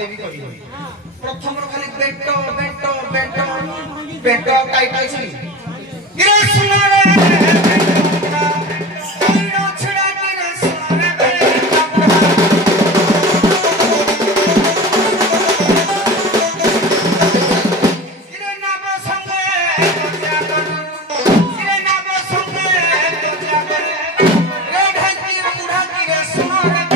मते भी कहि प्रथम रो खाली बेटो बेटो बेटो बेटो टाइटल छी गिरे सुना रे नो छड़ा गिरे सुना रे गिरे नाम संगे तो जागर गिरे नाम संगे तो जागर रे ढाकी मुढ़ा गिरे सुना रे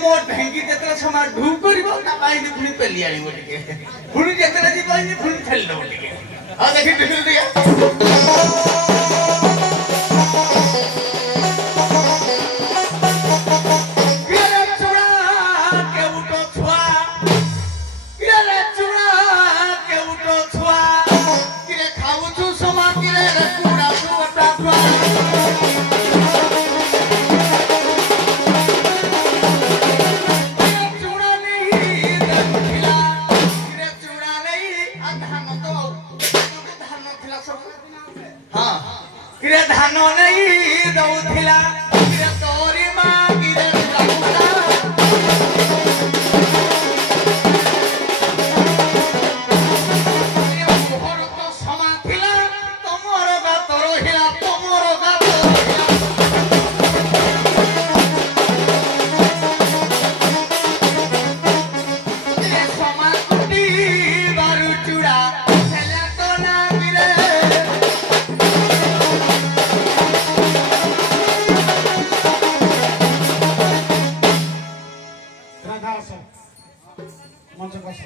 मो ढेंगी जेतरा समाज ढू करिवो ता बाई पुनी पेली आनी बोलिके पुनी जेतरा जी बाई पुनी ठेल दो बोलिके हां देखी बिल्कुल दिया किरे धान नहीं दउथिला किरे तोरी मां किरे दउला ये मोहर तो समा थिला तमोर गा तोर हिला तमोर गा तोर हिला ये समा कुटी बारु चूड़ा हेला तो ना किरे मंच बस